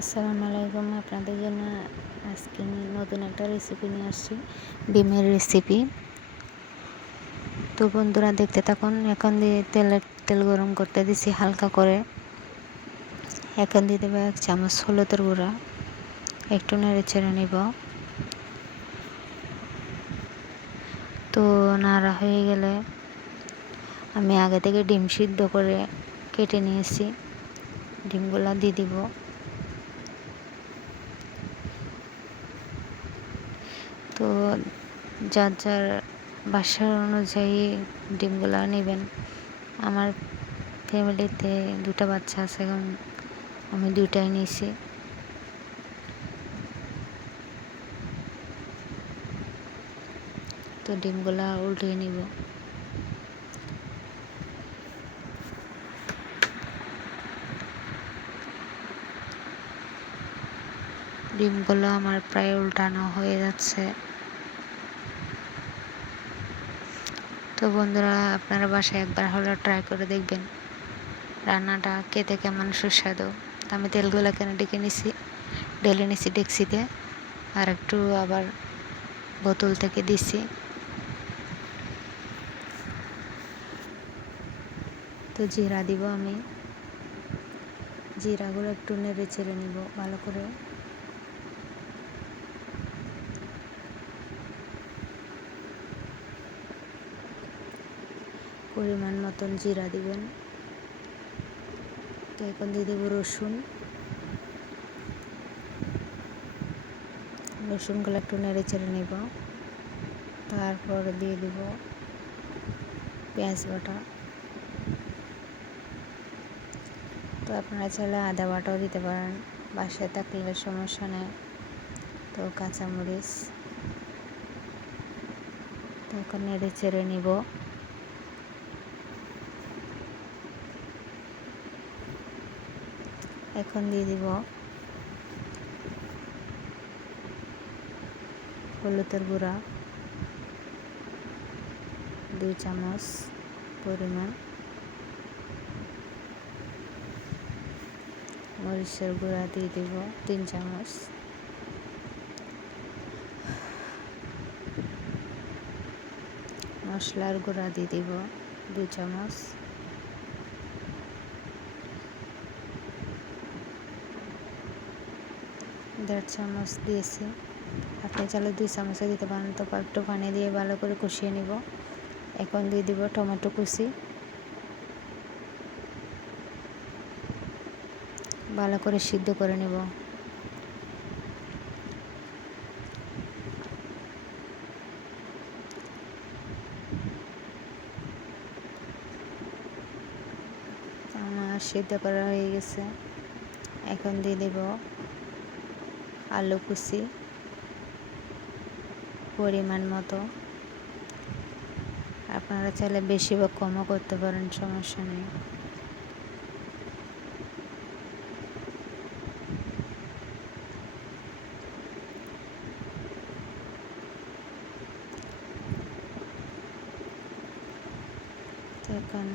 আসসালামু আলাইকুম। আপনাদের জন্য আজকে নতুন একটা রেসিপি নিয়ে আসছি, ডিমের রেসিপি। তো বন্ধুরা দেখতে থাকুন। এখন দিয়ে তেল গরম করতে দিছি হালকা করে। এখন দিয়ে দেবো 1 চামচ হলুদের গুঁড়া, একটু নেড়ে চেড়ে নিব। তো নাড়া হয়ে গেলে আমি আগে থেকে ডিম সিদ্ধ করে কেটে নিয়েছি, ডিমগুলা দিয়ে দিব। তো যার যার বাসার অনুযায়ী ডিমগুলা নেবেন। আমার ফ্যামিলিতে 2টা বাচ্চা আছে, এখন আমি 2টাই নিয়েছি। তো ডিমগুলা উল্টিয়ে নিব। ডিমগুলো আমার প্রায় উল্টানো হয়ে যাচ্ছে। তো বন্ধুরা, আপনারা বাসায় একবার হলেও ট্রাই করে দেখবেন রান্নাটা খেতে কেমন সুস্বাদু। আমি তেলগুলো কেন ঢেলে নিছি ডেক্সিতে, আর একটু আবার বোতল থেকে দিছি। তো জিরা দিব আমি, জিরাগুলো একটু নেড়ে চেড়ে নিব ভালো করে। পরিমাণ মতন জিরা দিবেন। তো এখন দিয়ে দেবো রসুনগুলো একটু নেড়ে চেড়ে নেব। তারপর দিয়ে দিব পেঁয়াজ বাটা। তো আপনারা চাইলে আদা বাটাও দিতে পারেন, বাসায় থাকলে সমস্যা নেই। তো কাঁচামরিচ, তো এখন নেড়ে চেড়ে নিব। এখন দিয়ে দিব হলুদের গুঁড়া 2 চামচ পরিমাণ, মরিচের গুঁড়া দিয়ে দিব 3 চামচ, মশলার গুঁড়া দিয়ে দিব 2 চামচ, দেড় চামচ দিয়েছি। আপনি চাইলে 2 চামচে দিতে পারেন। তো একটু পানি দিয়ে ভালো করে কষিয়ে নিব। এখন দিয়ে দিব টমেটো কুচি, ভালো করে সিদ্ধ করে নেব। আমার সিদ্ধ করা হয়ে গেছে। এখন দিয়ে দেব আলু কুচি পরিমাণ মতো। আপনারা চাইলে বেশি বা কমও করতে পারেন, সমস্যা নেই। তো এখন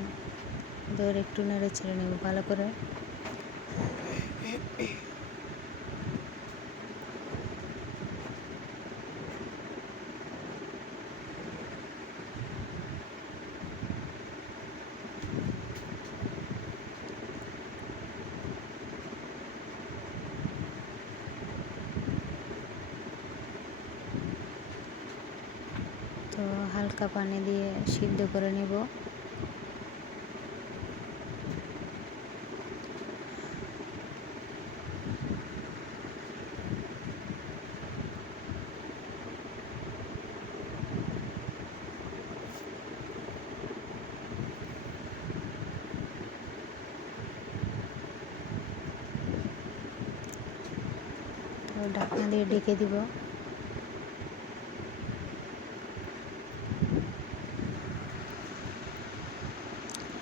দইয়ের একটু নেড়ে ছেড়ে নেব ভালো করে। তো হালকা পানি দিয়ে সিদ্ধ করে নেব। তো ঢাকনা দিয়ে ঢেকে দিব।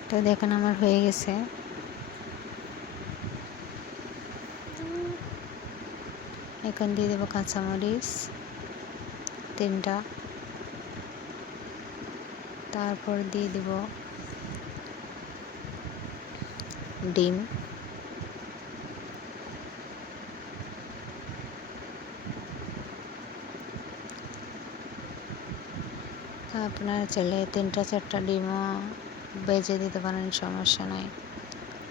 তো দেখুন আমার হয়ে গেছে। এখন দিয়ে দেবো কাঁচামরিচ 3টা, তারপর দিয়ে দেব ডিম, আপনারা চাইলে 3-4টা ডিমও ভেজে দিতে পারেন, সমস্যা নাই।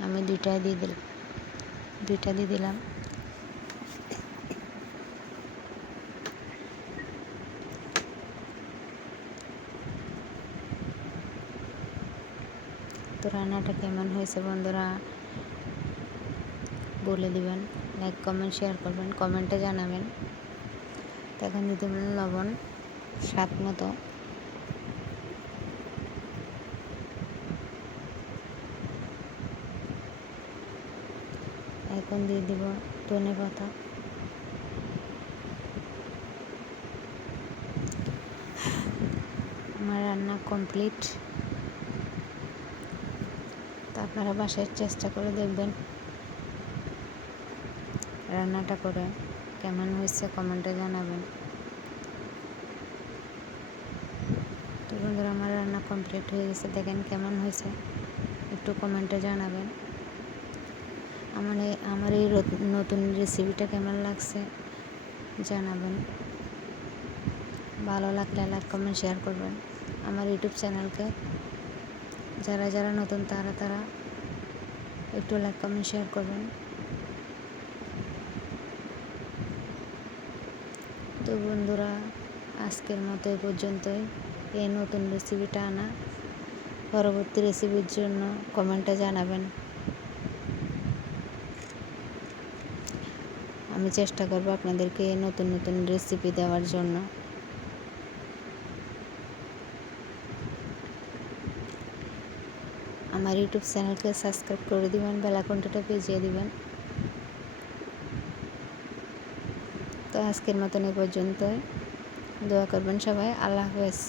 আমি 2টা দিয়ে দিলাম। তো রান্নাটা কেমন হয়েছে বন্ধুরা বলে দিবেন, লাইক কমেন্ট শেয়ার করবেন, কমেন্টে জানাবেন। তো এখন দিয়ে দেবেন লবণ স্বাদ মতো। এখন দিয়ে দিব ধনেপাতা। আমার রান্না কমপ্লিট। তো আপনারা বাসায় চেষ্টা করে দেখবেন রান্নাটা করে কেমন হয়েছে কমেন্টে জানাবেন। তো বন্ধুরা আমার রান্না কমপ্লিট হয়ে গেছে, দেখেন কেমন হয়েছে একটু কমেন্টে জানাবেন। আমার এই নতুন রেসিপিটা কেমন লাগছে জানাবেন। ভালো লাগলে লাইক কমেন্ট শেয়ার করবেন। আমার ইউটিউব চ্যানেলকে যারা নতুন তারা একটু লাইক কমেন্ট শেয়ার করবেন। তো বন্ধুরা আজকের মতো এই পর্যন্তই। এই নতুন রেসিপিটা আনা, পরবর্তী রেসিপির জন্য কমেন্টে জানাবেন। আমি চেষ্টা করব আপনাদেরকে নতুন রেসিপি দেওয়ার জন্য। আমার ইউটিউব চ্যানেলকে সাবস্ক্রাইব করে দিবেন, বেল আইকনটা বাজিয়ে দিবেন। তো আজকের মতন এই পর্যন্তই। দোয়া করবেন সবাই। আল্লাহ হাফেজ।